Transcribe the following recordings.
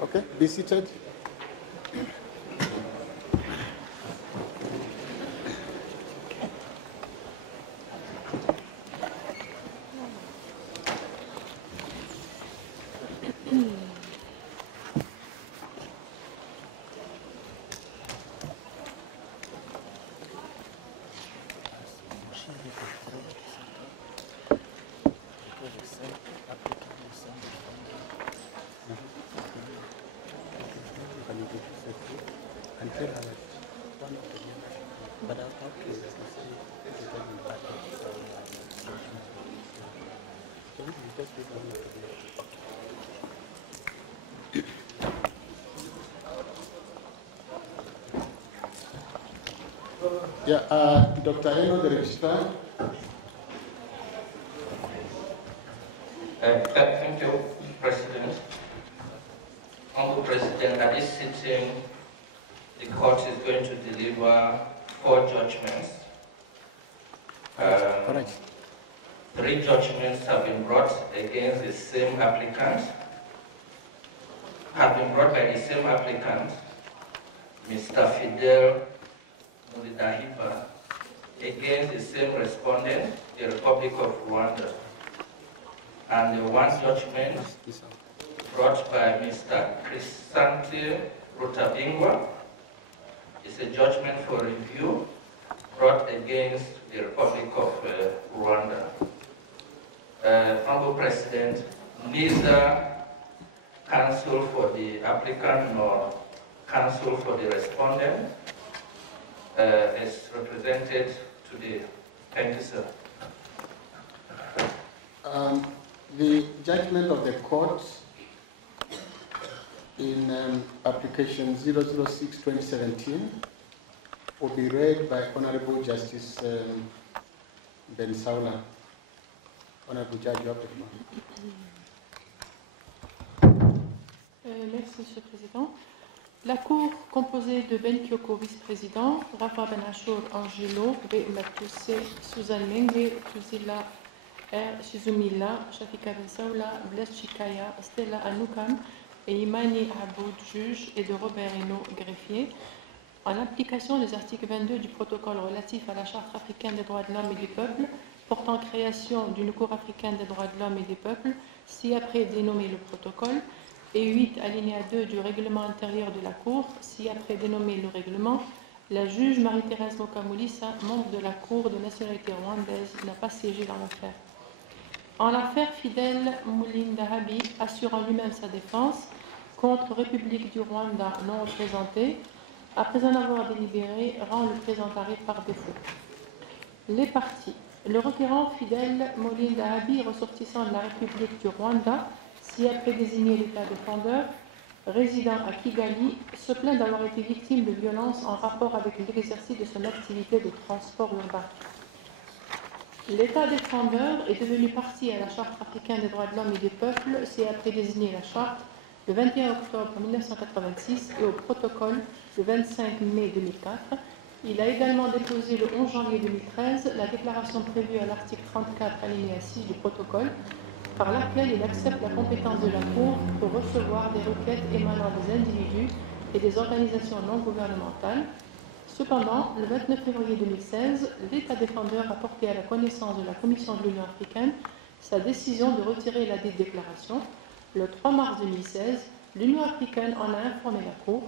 Okay, be seated. Yeah, Dr. Eno, the registrar. Thank you, President. Honorable President, at this sitting, the court is going to deliver 4 judgments. 3 judgments have been brought against the same applicant, Mr. Fidel Mulidahiba, against the same respondent, the Republic of Rwanda. And the 1 judgment brought by Mr. Crisante Rutabingwa is a judgment for review brought against the Republic of Rwanda. Honorable President, neither counsel for the applicant nor counsel for the respondent is represented today. Thank you, sir. The judgment of the court in application 006-2017 will be read by Honorable Justice Ben Saula. Honorable Judge, you have the floor. Merci, Monsieur le Président. La Cour, composée de Ben Kyoko, vice-président, Rafa Ben Achour, Angelo, B. Matuse, Suzanne Menge, Tuzila R. Shizumila, Shafika Ben Saula, Blaise Chikaya, Stella Anoukam et Imani Aboud, juge, et de Robert Heno, greffier, en application des articles 22 du protocole relatif à la Charte africaine des droits de l'homme et du peuple, portant création d'une Cour africaine des droits de l'homme et des peuples, ci-après dénommé le protocole, et 8 alinéa 2 du règlement intérieur de la Cour, ci-après dénommé le règlement, la juge Marie-Thérèse Mokamulisa, membre de la Cour de nationalité rwandaise, n'a pas siégé dans l'affaire. En l'affaire, Fidel Mulindahabi, assurant lui-même sa défense contre République du Rwanda non représentée, après en avoir délibéré, rend le présent arrêt par défaut. Les parties. Le requérant Fidel Mulindahabi, ressortissant de la République du Rwanda, ci-après désigné l'État défendeur, résidant à Kigali, se plaint d'avoir été victime de violences en rapport avec l'exercice de son activité de transport urbain. L'État défendeur est devenu partie à la Charte africaine des droits de l'homme et des peuples, ci-après désigné la Charte le 21 octobre 1986 et au protocole le 25 mai 2004. Il a également déposé le 11 janvier 2013 la déclaration prévue à l'article 34 alinéa 6 du protocole, par laquelle il accepte la compétence de la Cour pour recevoir des requêtes émanant des individus et des organisations non gouvernementales. Cependant, le 29 février 2016, l'État défendeur a porté à la connaissance de la Commission de l'Union africaine sa décision de retirer la dite déclaration. Le 3 mars 2016, l'Union africaine en a informé la Cour.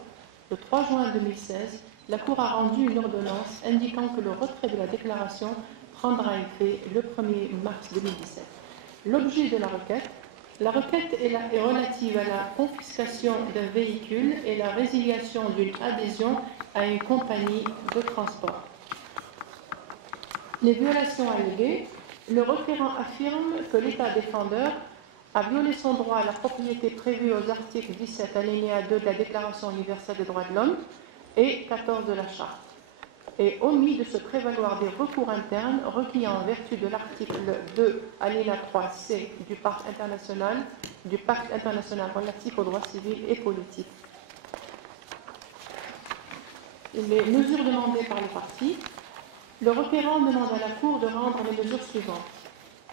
Le 3 juin 2016, la Cour a rendu une ordonnance indiquant que le retrait de la déclaration prendra effet le 1er mars 2017. L'objet de la requête est relative à la confiscation d'un véhicule et la résiliation d'une adhésion à une compagnie de transport. Les violations alléguées, le requérant affirme que l'État défendeur a violé son droit à la propriété prévue aux articles 17 alinéa 2 de la Déclaration universelle des droits de l'homme et 14 de la Charte, et omis de se prévaloir des recours internes requis en vertu de l'article 2 alinéa 3c du pacte international relatif aux droits civils et politiques. Les mesures demandées par les parties. Le requérant demande à la Cour de rendre les mesures suivantes.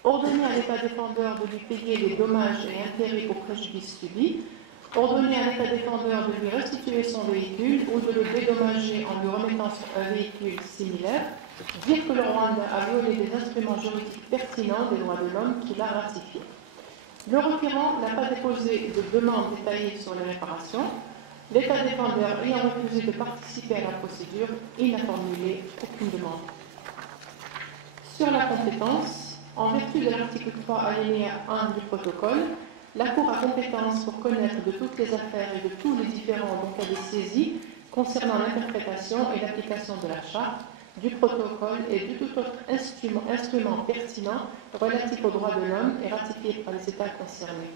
Ordonner à l'État défendeur de lui payer les dommages et intérêts au préjudice subi. Ordonner à l'État défendeur de lui restituer son véhicule ou de le dédommager en lui remettant un véhicule similaire. Dire que le Rwanda a violé des instruments juridiques pertinents des droits de l'homme qu'il a ratifiés. Le requérant n'a pas déposé de demande détaillée sur les réparations. L'État défendeur ayant refusé de participer à la procédure, il n'a formulé aucune demande. Sur la compétence, en vertu de l'article 3 alinéa 1 du protocole, la Cour a compétence pour connaître de toutes les affaires et de tous les différends dont elle est saisie concernant l'interprétation et l'application de la Charte, du protocole et de tout autre instrument pertinent relatif aux droits de l'homme et ratifié par les États concernés.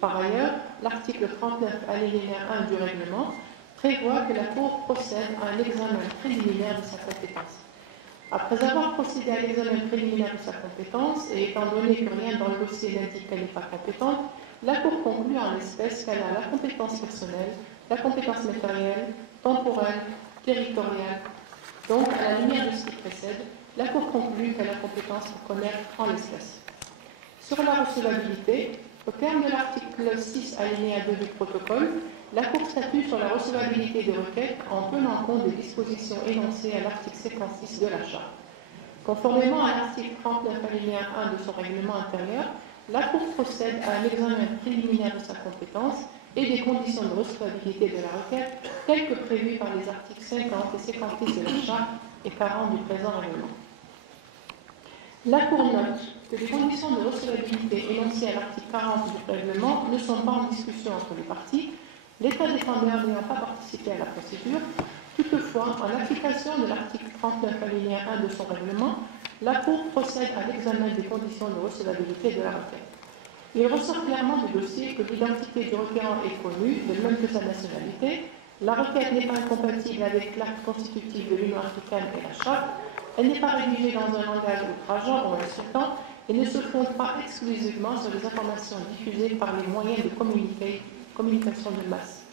Par ailleurs, l'article 39 alinéa 1 du règlement prévoit que la Cour procède à un examen préliminaire de sa compétence. Après avoir procédé à l'examen préliminaire de sa compétence, et étant donné que rien dans le dossier n'indique qu'elle n'est pas compétente, la Cour conclut en l'espèce qu'elle a la compétence personnelle, la compétence matérielle, temporelle, territoriale. Donc, à la lumière de ce qui précède, la Cour conclut qu'elle a compétence pour connaître en l'espèce. Sur la recevabilité, au terme de l'article 6 alinéa 2 du protocole, la Cour statue sur la recevabilité des requêtes en tenant compte des dispositions énoncées à l'article 56 de la Charte. Conformément à l'article 39 alinéa 1 de son règlement intérieur, la Cour procède à un examen préliminaire de sa compétence et des conditions de recevabilité de la requête telles que prévues par les articles 50 et 56 de la Charte et 40 du présent règlement. La Cour note que les conditions de recevabilité énoncées à l'article 40 du règlement ne sont pas en discussion entre les parties, l'État défendeur n'ayant pas participé à la procédure. Toutefois, en application de l'article 39 alinéa 1 de son règlement, la Cour procède à l'examen des conditions de recevabilité de la requête. Il ressort clairement du dossier que l'identité du requérant est connue, de même que sa nationalité. La requête n'est pas incompatible avec l'acte constitutif de l'Union africaine et la Charte. Elle n'est pas rédigée dans un langage outrageant ou insultant et ne se fonde pas exclusivement sur les informations diffusées par les moyens de communication de masse.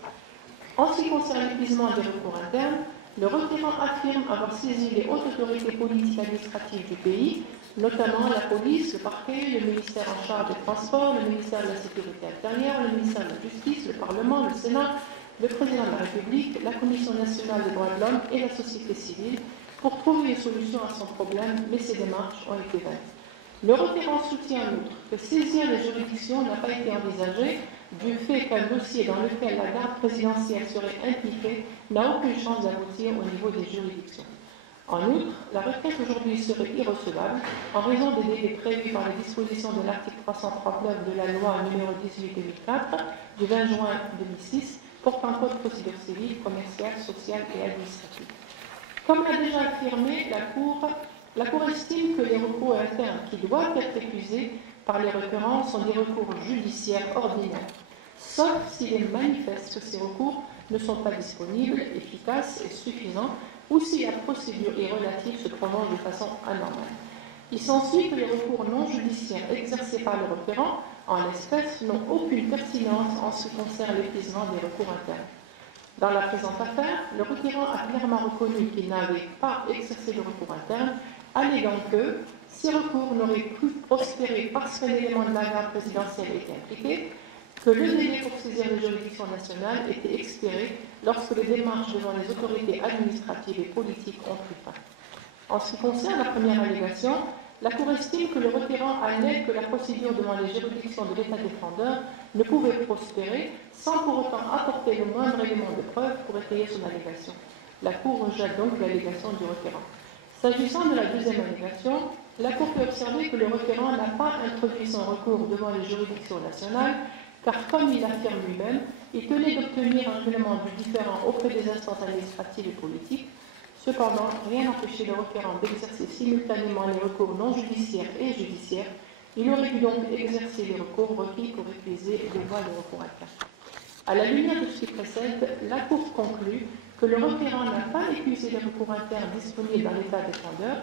En ce qui concerne l'épuisement des recours internes, le requérant affirme avoir saisi les hautes autorités politiques administratives du pays, notamment la police, le parquet, le ministère en charge des transports, le ministère de la Sécurité intérieure, le ministère de la Justice, le Parlement, le Sénat, le Président de la République, la Commission nationale des droits de l'homme et la société civile pour trouver une solution à son problème, mais ces démarches ont été vaines. Le requérant soutient en outre que saisir les juridictions n'a pas été envisagé du fait qu'un dossier dans lequel la garde présidentielle serait impliquée n'a aucune chance d'aboutir au niveau des juridictions. En outre, la requête aujourd'hui serait irrecevable en raison des délais prévus par les dispositions de l'article 339 de la loi n° 18/2004 du 20 juin 2006 portant code de procédure civile, commerciale, sociale et administrative. Comme l'a déjà affirmé la Cour estime que les recours internes qui doivent être épuisés par les requérants sont des recours judiciaires ordinaires, sauf s'il est manifeste que ces recours ne sont pas disponibles, efficaces et suffisants, ou si la procédure et relative se prolonge de façon anormale. Il s'ensuit que les recours non judiciaires exercés par le requérant, en l'espèce, n'ont aucune pertinence en ce qui concerne l'épuisement des recours internes. Dans la présente affaire, le requérant a clairement reconnu qu'il n'avait pas exercé de recours interne, alléguant que ces recours n'auraient pu prospérer parce qu'un élément de la garde présidentielle était impliqué, que le délai pour saisir les juridictions nationales était expiré lorsque les démarches devant les autorités administratives et politiques ont pris fin. En ce qui concerne la première allégation, la Cour estime que le requérant admet que la procédure devant les juridictions de l'État défendeur ne pouvait prospérer sans pour autant apporter le moindre élément de preuve pour étayer son allégation. La Cour rejette donc l'allégation du requérant. S'agissant de la deuxième allégation, la Cour peut observer que le requérant n'a pas introduit son recours devant les juridictions nationales, car comme il l'affirme lui-même, il tenait d'obtenir un règlement du différend auprès des instances administratives et politiques. Cependant, rien n'empêchait le requérant d'exercer simultanément les recours non judiciaires et judiciaires Il aurait pu donc exercer les recours requis pour épuiser les voies de recours internes. À la lumière de ce qui précède, la Cour conclut que le requérant n'a pas épuisé les recours internes disponibles dans l'État défendeur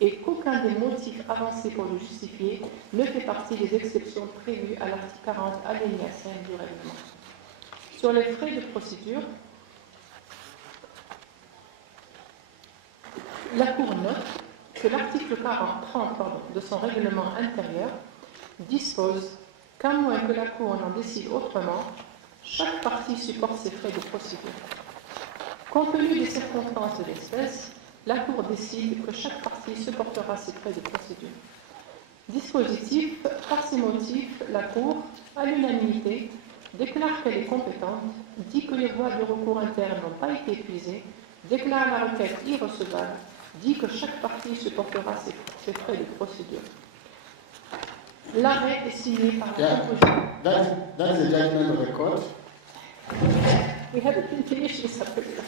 et qu'aucun des motifs avancés pour le justifier ne fait partie des exceptions prévues à l'article 40 alinéa 5 du règlement. Sur les frais de procédure, la Cour note que l'article 30 de son règlement intérieur dispose qu'à moins que la Cour n'en décide autrement, chaque partie supporte ses frais de procédure. Compte tenu des circonstances de l'espèce, la Cour décide que chaque partie supportera ses frais de procédure. Dispositif, par ces motifs, la Cour, à l'unanimité, déclare qu'elle est compétente, dit que les voies de recours interne n'ont pas été épuisées, déclare la requête irrecevable, dit que chaque partie supportera ses frais de procédure. L'arrêt est signé par la composition. That's the judgment of the court. We haven't been finished this application.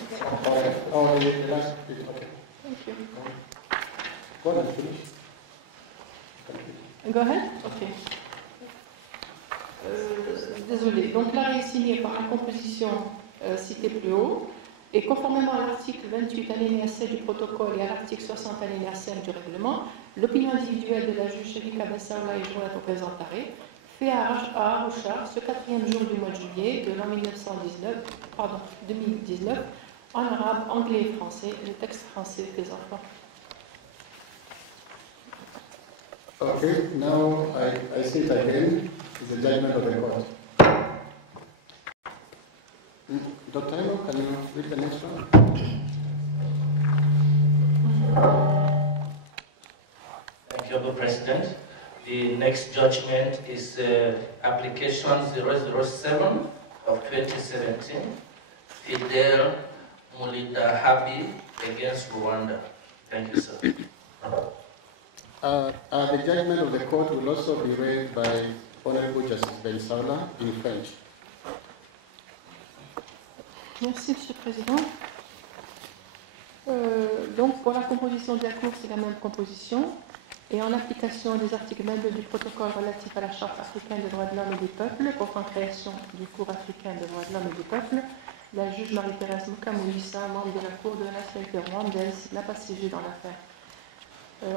Okay. Oh, the last bit. Okay. Thank you. Go ahead and finish. Go ahead. Ok. Désolé. Donc l'arrêt est signé par la composition citée plus haut et conformément à l'article 28 alinéa 7 du protocole et à l'article 60 alinéa 5 du règlement, l'opinion individuelle de la juge Sherika Bensaoula est jointe au présent arrêt, fait à Arusha ce 4e jour du mois de juillet de l'an 2019, en arabe, anglais et français, le texte français des enfants. Okay, now I say it again. It's the judgment of the court. Dr. Eno, can you read the next one? Thank you, Honorable President. The next judgment is application 007 of 2017, Fidel Mulidahabi against Rwanda. Thank you, sir. The judgment of the court will also be read by Honorable Justice Bensaoula in French. Merci, Monsieur le Président. Donc, pour la composition de la Cour, c'est la même composition. Et en application des articles 22 du protocole relatif à la Charte africaine des droits de l'homme et des peuples, portant création du Cour africain des droits de l'homme et des peuples, la juge Marie-Thérèse Mukamulisa, membre de la Cour de la nationalité rwandaise, n'a pas siégé dans l'affaire.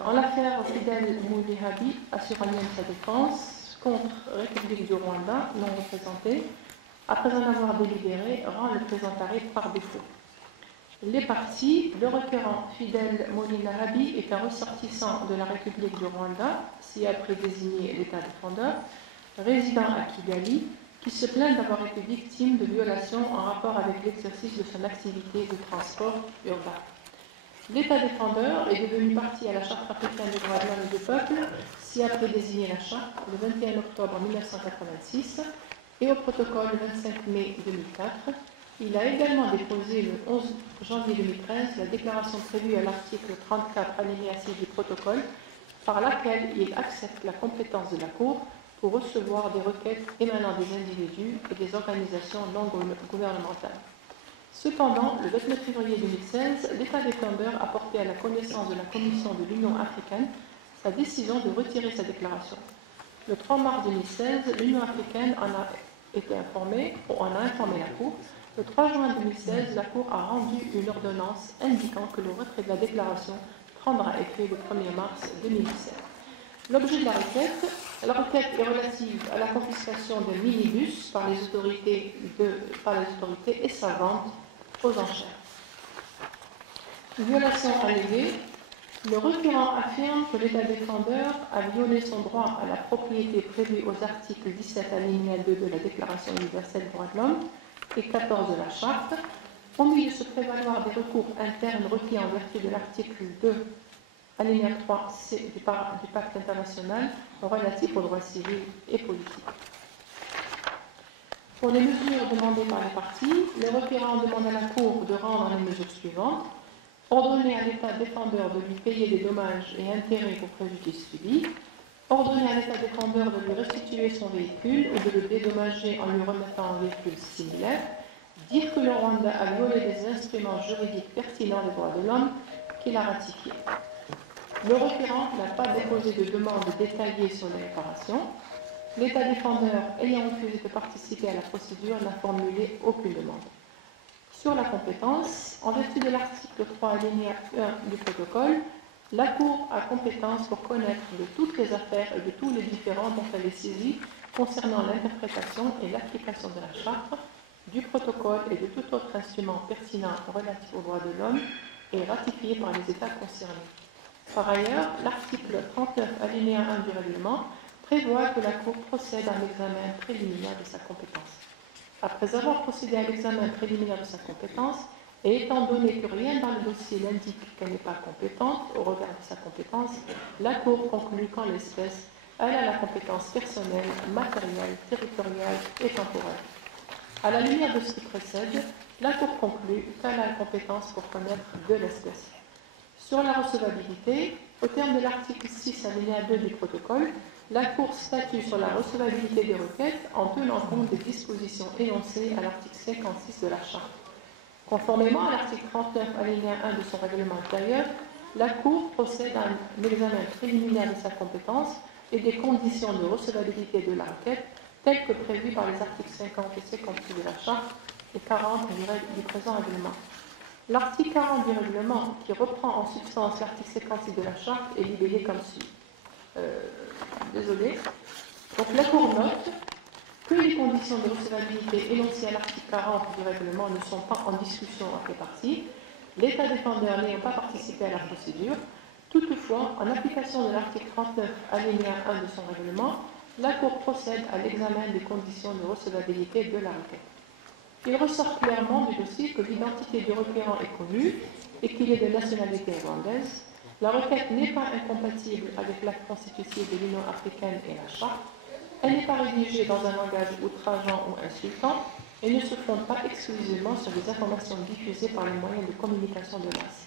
En l'affaire, Fidel Mulidahabi assure elle-même sa défense contre République du Rwanda, non représentée, après en avoir délibéré, rend le présent arrêt par défaut. Les parties, le requérant Fidel Mulidahabi est un ressortissant de la République du Rwanda, si après désigné l'État défendeur, résident à Kigali, qui se plaint d'avoir été victime de violations en rapport avec l'exercice de son activité de transport urbain. L'État défendeur est devenu partie à la Charte africaine des droits de l'homme et du peuple, si après désigné la Charte le 21 octobre 1986 et au protocole le 25 mai 2004. Il a également déposé le 11 janvier 2013 la déclaration prévue à l'article 34 alinéa 6 du protocole, par laquelle il accepte la compétence de la Cour pour recevoir des requêtes émanant des individus et des organisations non gouvernementales. Cependant, le 29 février 2016, l'État défendeur a porté à la connaissance de la Commission de l'Union africaine sa décision de retirer sa déclaration. Le 3 mars 2016, l'Union africaine en a été informée, ou en a informé la Cour. Le 3 juin 2016, la Cour a rendu une ordonnance indiquant que le retrait de la déclaration prendra effet le 1er mars 2017. L'objet de la requête est relative à la confiscation de minibus par les autorités et sa vente aux enchères. Violation alléguée. Le requérant affirme que l'État défendeur a violé son droit à la propriété prévu aux articles 17 alinéa 2 de la Déclaration universelle des droits de l'homme et 14 de la Charte, omis de se prévaloir des recours internes requis en vertu de l'article 2 alinéa 3C du pacte international relatif aux droits civils et politiques. Pour les mesures demandées par les parties, le requérant demande à la Cour de rendre les mesures suivantes: ordonner à l'État défendeur de lui payer les dommages et intérêts pour préjudice subi, ordonner à l'État défendeur de lui restituer son véhicule ou de le dédommager en lui remettant un véhicule similaire, dire que le Rwanda a violé des instruments juridiques pertinents des droits de l'homme qu'il a ratifiés. Le requérant n'a pas déposé de demande détaillée sur les réparations. L'État défendeur ayant refusé de participer à la procédure n'a formulé aucune demande. Sur la compétence, en vertu de l'article 3 alinéa 1 du protocole, la Cour a compétence pour connaître de toutes les affaires et de tous les différends dont elle est saisie concernant l'interprétation et l'application de la Charte, du protocole et de tout autre instrument pertinent relatif aux droits de l'homme et ratifié par les États concernés. Par ailleurs, l'article 39 alinéa 1 du règlement prévoit que la Cour procède à l'examen préliminaire de sa compétence. Après avoir procédé à l'examen préliminaire de sa compétence, et étant donné que rien dans le dossier n'indique qu'elle n'est pas compétente au regard de sa compétence, la Cour conclut qu'en l'espèce, elle a la compétence personnelle, matérielle, territoriale et temporelle. À la lumière de ce qui précède, la Cour conclut qu'elle a la compétence pour connaître de l'espèce. Sur la recevabilité, au terme de l'article 6 alinéa 2 du protocole, la Cour statue sur la recevabilité des requêtes en tenant compte des dispositions énoncées à l'article 56 de la Charte. Conformément à l'article 39 alinéa 1 de son règlement intérieur, la Cour procède à un examen préliminaire de sa compétence et des conditions de recevabilité de la requête telles que prévues par les articles 50 et 56 de la Charte et 40 du présent règlement. L'article 40 du règlement, qui reprend en substance l'article 56 de la Charte, est libellé comme suit. Donc la Cour note que les conditions de recevabilité énoncées à l'article 40 du règlement ne sont pas en discussion entre les parties, l'État défendeur n'ayant pas participé à la procédure. Toutefois, en application de l'article 39 alinéa 1 de son règlement, la Cour procède à l'examen des conditions de recevabilité de la requête. Il ressort clairement du dossier que l'identité du requérant est connue et qu'il est de nationalité rwandaise. La requête n'est pas incompatible avec l'acte constitutif de l'Union africaine et la Charte. Elle n'est pas rédigée dans un langage outrageant ou insultant et ne se fonde pas exclusivement sur des informations diffusées par les moyens de communication de masse.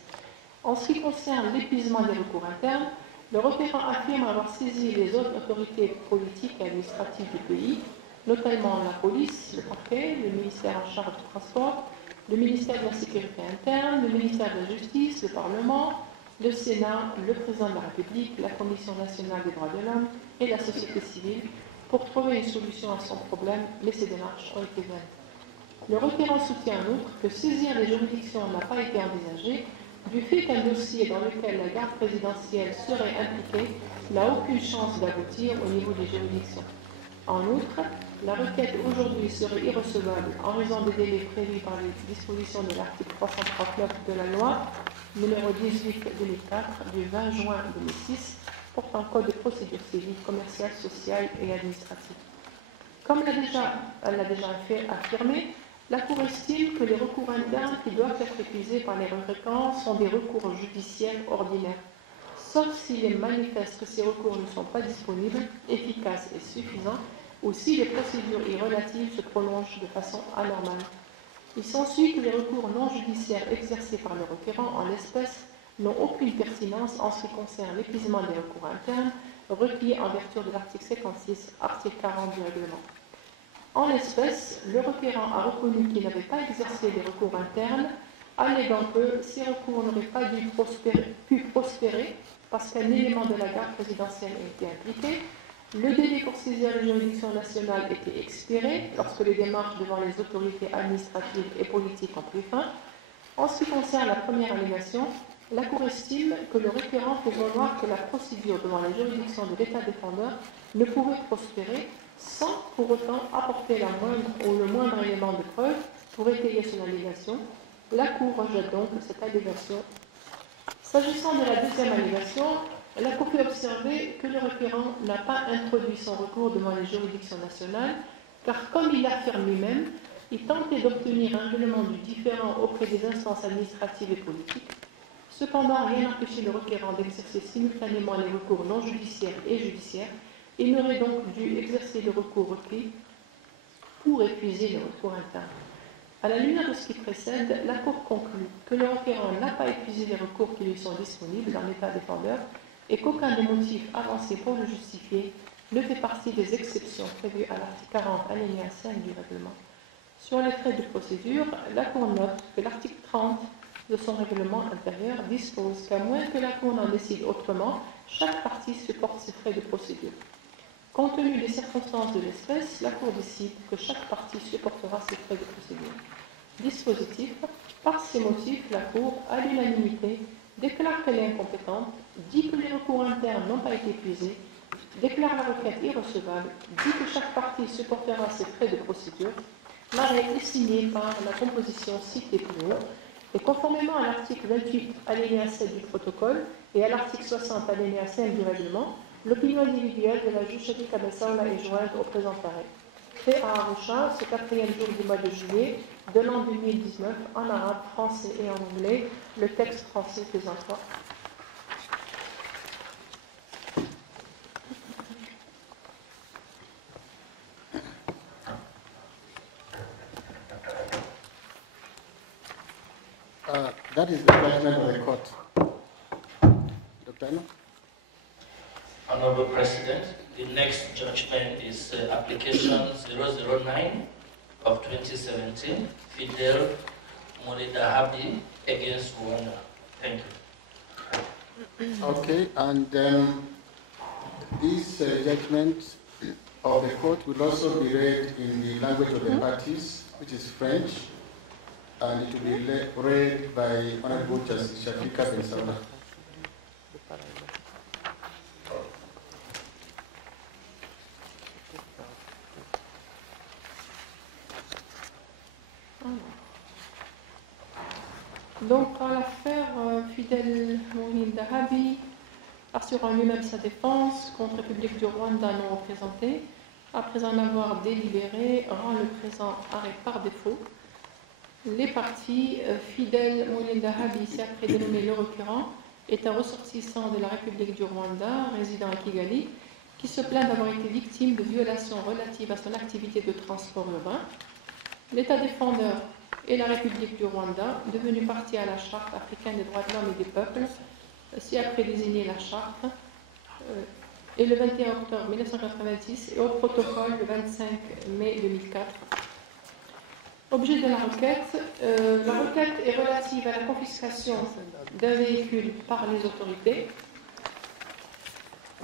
En ce qui concerne l'épuisement des recours internes, le requérant affirme avoir saisi les autres autorités politiques et administratives du pays, notamment la police, le parquet, le ministère en charge du transport, le ministère de la Sécurité interne, le ministère de la Justice, le Parlement, le Sénat, le Président de la République, la Commission nationale des droits de l'homme et la société civile pour trouver une solution à son problème, mais ces démarches ont été vaines. Le requérant soutient en outre que saisir les juridictions n'a pas été envisagé du fait qu'un dossier dans lequel la garde présidentielle serait impliquée n'a aucune chance d'aboutir au niveau des juridictions. En outre, la requête aujourd'hui serait irrecevable en raison des délais prévus par les dispositions de l'article 339 de la loi numéro 18/2004 du 20 juin 2006 portant code de procédure civile, commerciale, sociale et administrative. Comme elle l'a déjà fait affirmer, la Cour estime que les recours internes qui doivent être épuisés par les requérants sont des recours judiciaires ordinaires, sauf s'il est manifeste que ces recours ne sont pas disponibles, efficaces et suffisants, ou si les procédures y relatives se prolongent de façon anormale. Il s'ensuit que les recours non judiciaires exercés par le requérant en l'espèce n'ont aucune pertinence en ce qui concerne l'épuisement des recours internes requis en vertu de l'article 56, article 40 du règlement. En l'espèce, le requérant a reconnu qu'il n'avait pas exercé des recours internes, alléguant que ces recours n'auraient pas pu prospérer parce qu'un élément de la garde présidentielle a été impliqué, le délai pour saisir les juridictions nationales était expiré lorsque les démarches devant les autorités administratives et politiques ont pris fin. En ce qui concerne la première allégation, la Cour estime que le requérant fait valoir que la procédure devant les juridictions de l'État défendeur ne pouvait prospérer sans pour autant apporter le moindre élément de preuve pour étayer son allégation. La Cour rejette donc cette allégation. S'agissant de la deuxième allégation, la Cour peut observer que le requérant n'a pas introduit son recours devant les juridictions nationales, car comme il l'affirme lui-même, il tentait d'obtenir un règlement du différend auprès des instances administratives et politiques. Cependant, rien n'empêchait le requérant d'exercer simultanément les recours non judiciaires et judiciaires. Il n'aurait donc dû exercer le recours requis pour épuiser le recours interne. À la lumière de ce qui précède, la Cour conclut que le requérant n'a pas épuisé les recours qui lui sont disponibles dans l'État défendeur et qu'aucun des motifs avancés pour le justifier ne fait partie des exceptions prévues à l'article 40 alinéa 5 du règlement. Sur les frais de procédure, la Cour note que l'article 30 de son règlement intérieur dispose qu'à moins que la Cour n'en décide autrement, chaque partie supporte ses frais de procédure. Compte tenu des circonstances de l'espèce, la Cour décide que chaque partie supportera ses frais de procédure. Dispositif. Par ces motifs, la Cour, à l'unanimité, déclare qu'elle est incompétente, dit que les recours internes n'ont pas été épuisés, déclare la requête irrecevable, dit que chaque partie supportera ses frais de procédure. L'arrêt est signé par la composition citée plus haut et conformément à l'article 28 alinéa 7 du protocole et à l'article 60 alinéa 5 du règlement, l'opinion individuelle de la juge Shafika Ben Saoula est jointe au présent arrêt. Fait à Arusha, ce 4e jour du mois de juillet de l'an 2019, en arabe, français et en anglais, le texte français présentant. That is the judgment of the court. Dr. Ano? Honorable President, the next judgment is application 009 of 2017, Fidel Molidahabi against Rwanda. Thank you. Okay, and this judgment of the court will also be read in the language of the parties, which is French, and it will be read by Honorable Justice Shafika Ben Saoula. Donc, à l'affaire Fidel Molidahabi, assurant lui-même sa défense contre la République du Rwanda non représentée, après en avoir délibéré, rend le présent arrêt par défaut. Les parties, Fidel Molidahabi, c'est après dénommé le requérant, est un ressortissant de la République du Rwanda, résidant à Kigali, qui se plaint d'avoir été victime de violations relatives à son activité de transport urbain. L'État défendeur et la République du Rwanda, devenue partie à la Charte africaine des droits de l'homme et des peuples, ci-après désignée la Charte, et le 21 octobre 1986 et au protocole le 25 mai 2004. Objet de la requête est relative à la confiscation d'un véhicule par les autorités.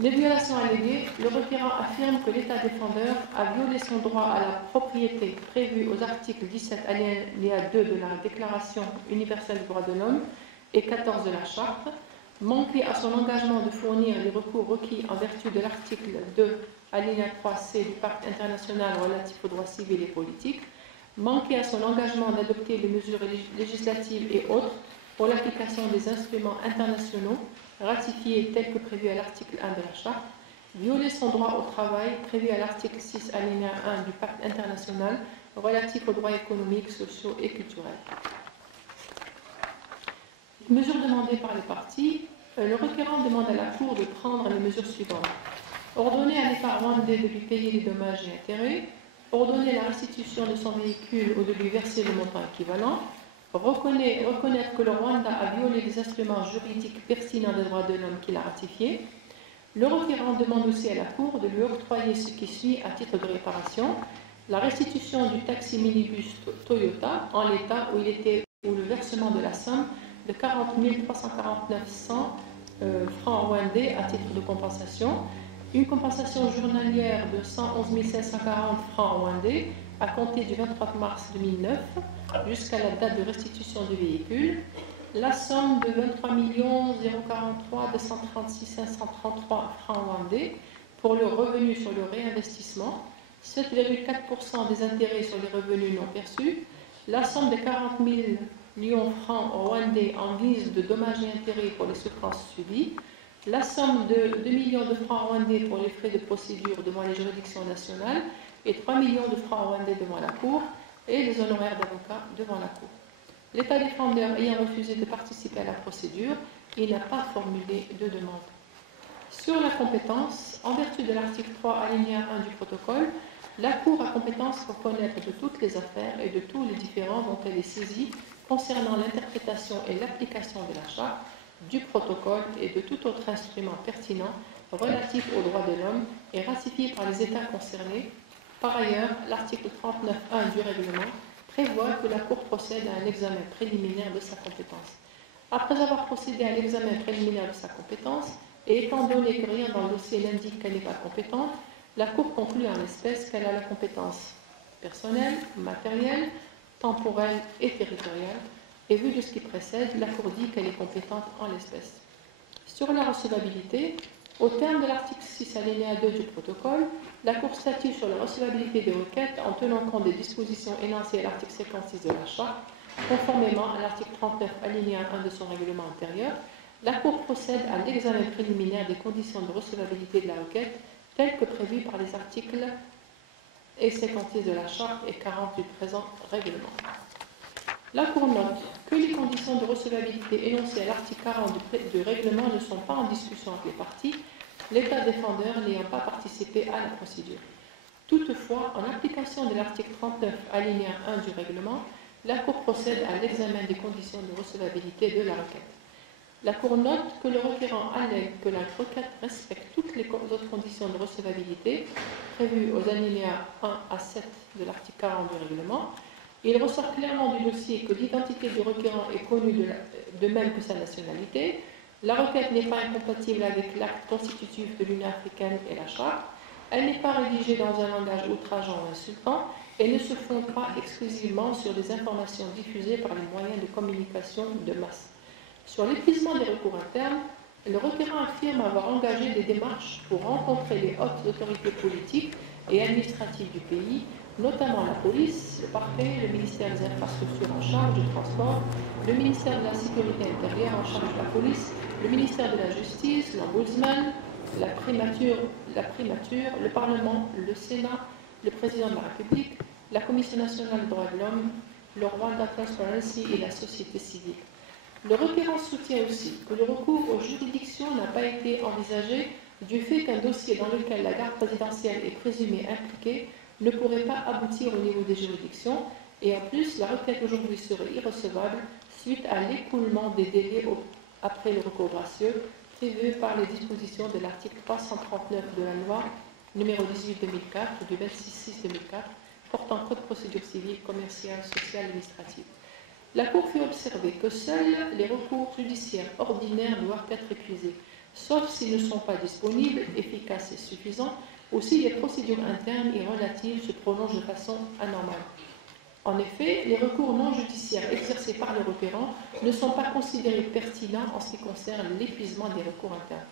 Les violations alléguées, le requérant affirme que l'État défendeur a violé son droit à la propriété prévu aux articles 17 alinéa 2 de la Déclaration universelle des droits de l'homme et 14 de la Charte, manqué à son engagement de fournir les recours requis en vertu de l'article 2 alinéa 3c du Pacte international relatif aux droits civils et politiques, manqué à son engagement d'adopter les mesures législatives et autres pour l'application des instruments internationaux ratifiés tels que prévus à l'article 1 de la Charte, violer son droit au travail prévu à l'article 6 alinéa 1 du Pacte international relatif aux droits économiques, sociaux et culturels. Les mesures demandées par les parties, le requérant demande à la Cour de prendre les mesures suivantes. Ordonner à l'État rwandais de lui payer les dommages et intérêts, ordonner la restitution de son véhicule ou de lui verser le montant équivalent, reconnaître que le Rwanda a violé les instruments juridiques pertinents des droits de l'homme qu'il a ratifiés. Le requérant demande aussi à la Cour de lui octroyer ce qui suit à titre de réparation, la restitution du taxi minibus Toyota en l'état où il était, ou le versement de la somme de 40 349 francs rwandais à titre de compensation, une compensation journalière de 111 540 francs rwandais à compter du 23 mars 2009 jusqu'à la date de restitution du véhicule, la somme de 23 043 236 533 francs rwandais pour le revenu sur le réinvestissement, 7,4% des intérêts sur les revenus non perçus, la somme de 40 millions de francs rwandais en guise de dommages et intérêts pour les souffrances subies, la somme de 2 millions de francs rwandais pour les frais de procédure devant les juridictions nationales et 3 millions de francs rwandais devant la Cour et les honoraires d'avocat devant la Cour. L'État défendeur ayant refusé de participer à la procédure, il n'a pas formulé de demande. Sur la compétence, en vertu de l'article 3 alinéa 1 du protocole, la Cour a compétence pour connaître de toutes les affaires et de tous les différends dont elle est saisie concernant l'interprétation et l'application de la Charte, du protocole et de tout autre instrument pertinent relatif aux droits de l'homme et ratifié par les États concernés. Par ailleurs, l'article 39.1 du règlement prévoit que la Cour procède à un examen préliminaire de sa compétence. Après avoir procédé à l'examen préliminaire de sa compétence, et étant donné que rien dans le dossier n'indique qu'elle n'est pas compétente, la Cour conclut en l'espèce qu'elle a la compétence personnelle, matérielle, temporelle et territoriale, et vu de ce qui précède, la Cour dit qu'elle est compétente en l'espèce. Sur la recevabilité, au terme de l'article 6 alinéa 2 du protocole, la Cour statue sur la recevabilité des requêtes en tenant compte des dispositions énoncées à l'article 56 de la Charte, conformément à l'article 39 alinéa 1 de son règlement intérieur. La Cour procède à l'examen préliminaire des conditions de recevabilité de la requête telles que prévues par les articles 56 de la Charte et 40 du présent règlement. La Cour note que les conditions de recevabilité énoncées à l'article 40 du règlement ne sont pas en discussion avec les parties, l'État défendeur n'ayant pas participé à la procédure. Toutefois, en application de l'article 39 alinéa 1 du règlement, la Cour procède à l'examen des conditions de recevabilité de la requête. La Cour note que le requérant allègue que la requête respecte toutes les autres conditions de recevabilité prévues aux alinéas 1 à 7 de l'article 40 du règlement. Il ressort clairement du dossier que l'identité du requérant est connue de même que sa nationalité. La requête n'est pas incompatible avec l'acte constitutif de l'Union africaine et la Charte. Elle n'est pas rédigée dans un langage outrageant ou insultant et ne se fonde pas exclusivement sur des informations diffusées par les moyens de communication de masse. Sur l'épuisement des recours internes, le requérant affirme avoir engagé des démarches pour rencontrer les hautes autorités politiques et administratives du pays, notamment la police, le parquet, le ministère des Infrastructures en charge du transport, le ministère de la Sécurité intérieure en charge de la police, le ministère de la Justice, l'Ombudsman, la primature, le Parlement, le Sénat, le Président de la République, la Commission nationale des droits de l'homme, le Rwanda Transparency et la société civile. Le requérant soutient aussi que le recours aux juridictions n'a pas été envisagé du fait qu'un dossier dans lequel la garde présidentielle est présumée impliquée ne pourrait pas aboutir au niveau des juridictions et en plus la requête aujourd'hui serait irrecevable suite à l'écoulement des délais après le recours gracieux prévu par les dispositions de l'article 339 de la loi numéro 18/2004 du 26/6/2004 portant code de procédure civile, commerciale, sociale et administrative. La Cour fait observer que seuls les recours judiciaires ordinaires doivent être épuisés, sauf s'ils ne sont pas disponibles, efficaces et suffisants, ou si les procédures internes et relatives se prolongent de façon anormale. En effet, les recours non judiciaires exercés par le requérant ne sont pas considérés pertinents en ce qui concerne l'épuisement des recours internes.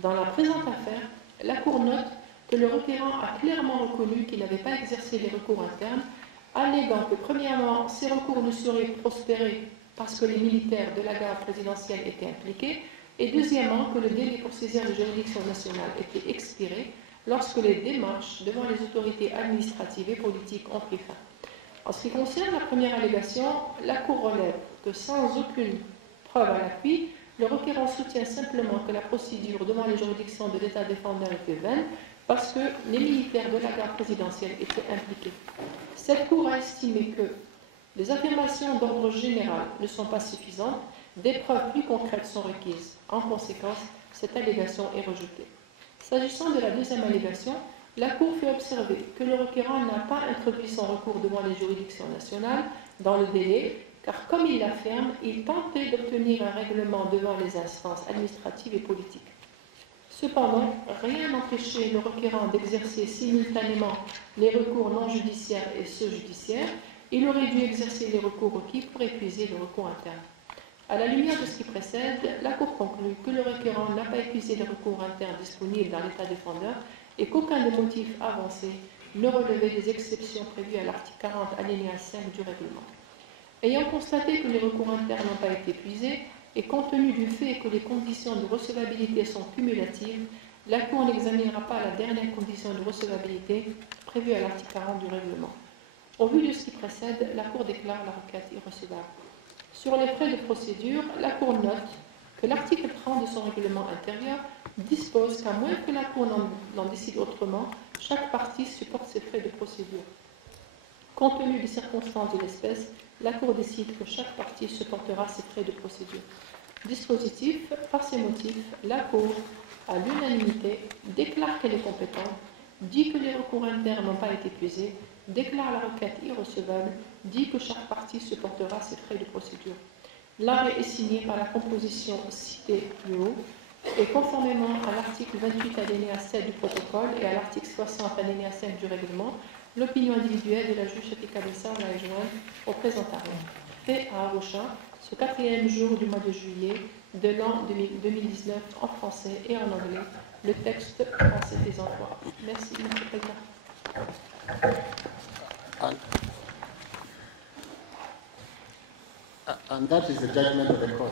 Dans la présente affaire, la Cour note que le requérant a clairement reconnu qu'il n'avait pas exercé les recours internes, alléguant que, premièrement, ces recours ne sauraient prospérer parce que les militaires de la garde présidentielle étaient impliqués, et deuxièmement, que le délai pour saisir les juridictions nationales était expiré lorsque les démarches devant les autorités administratives et politiques ont pris fin. En ce qui concerne la première allégation, la Cour relève que sans aucune preuve à l'appui, le requérant soutient simplement que la procédure devant les juridictions de l'État défendeur était vaine parce que les militaires de la garde présidentielle étaient impliqués. Cette Cour a estimé que les affirmations d'ordre général ne sont pas suffisantes, des preuves plus concrètes sont requises. En conséquence, cette allégation est rejetée. S'agissant de la deuxième allégation, la Cour fait observer que le requérant n'a pas introduit son recours devant les juridictions nationales dans le délai, car comme il l'affirme, il tentait d'obtenir un règlement devant les instances administratives et politiques. Cependant, rien n'empêchait le requérant d'exercer simultanément les recours non judiciaires et ceux judiciaires. Il aurait dû exercer les recours requis pour épuiser le recours interne. À la lumière de ce qui précède, la Cour conclut que le requérant n'a pas épuisé les recours internes disponibles dans l'État défendeur et qu'aucun des motifs avancés ne relevait des exceptions prévues à l'article 40 alinéa 5 du règlement. Ayant constaté que les recours internes n'ont pas été épuisés, et compte tenu du fait que les conditions de recevabilité sont cumulatives, la Cour n'examinera pas la dernière condition de recevabilité prévue à l'article 40 du règlement. Au vu de ce qui précède, la Cour déclare la requête irrecevable. Sur les frais de procédure, la Cour note que l'article 30 de son règlement intérieur dispose qu'à moins que la Cour n'en décide autrement, chaque partie supporte ses frais de procédure. Compte tenu des circonstances de l'espèce, la Cour décide que chaque partie supportera ses frais de procédure. Dispositif, par ces motifs, la Cour, à l'unanimité, déclare qu'elle est compétente, dit que les recours internes n'ont pas été épuisés déclare la requête irrecevable, dit que chaque partie supportera ses frais de procédure. L'arrêt est signé par la composition citée plus haut et conformément à l'article 28 alinéa 7 du protocole et à l'article 60 alinéa 5 du règlement, l'opinion individuelle de la juge Shafiqa Ben Saoula est jointe au présent arrêt. Fait à Arusha, ce 4e jour du mois de juillet de l'an 2019 en français et en anglais, le texte français des emplois. Merci, M. le Président. And that is the judgment of the court.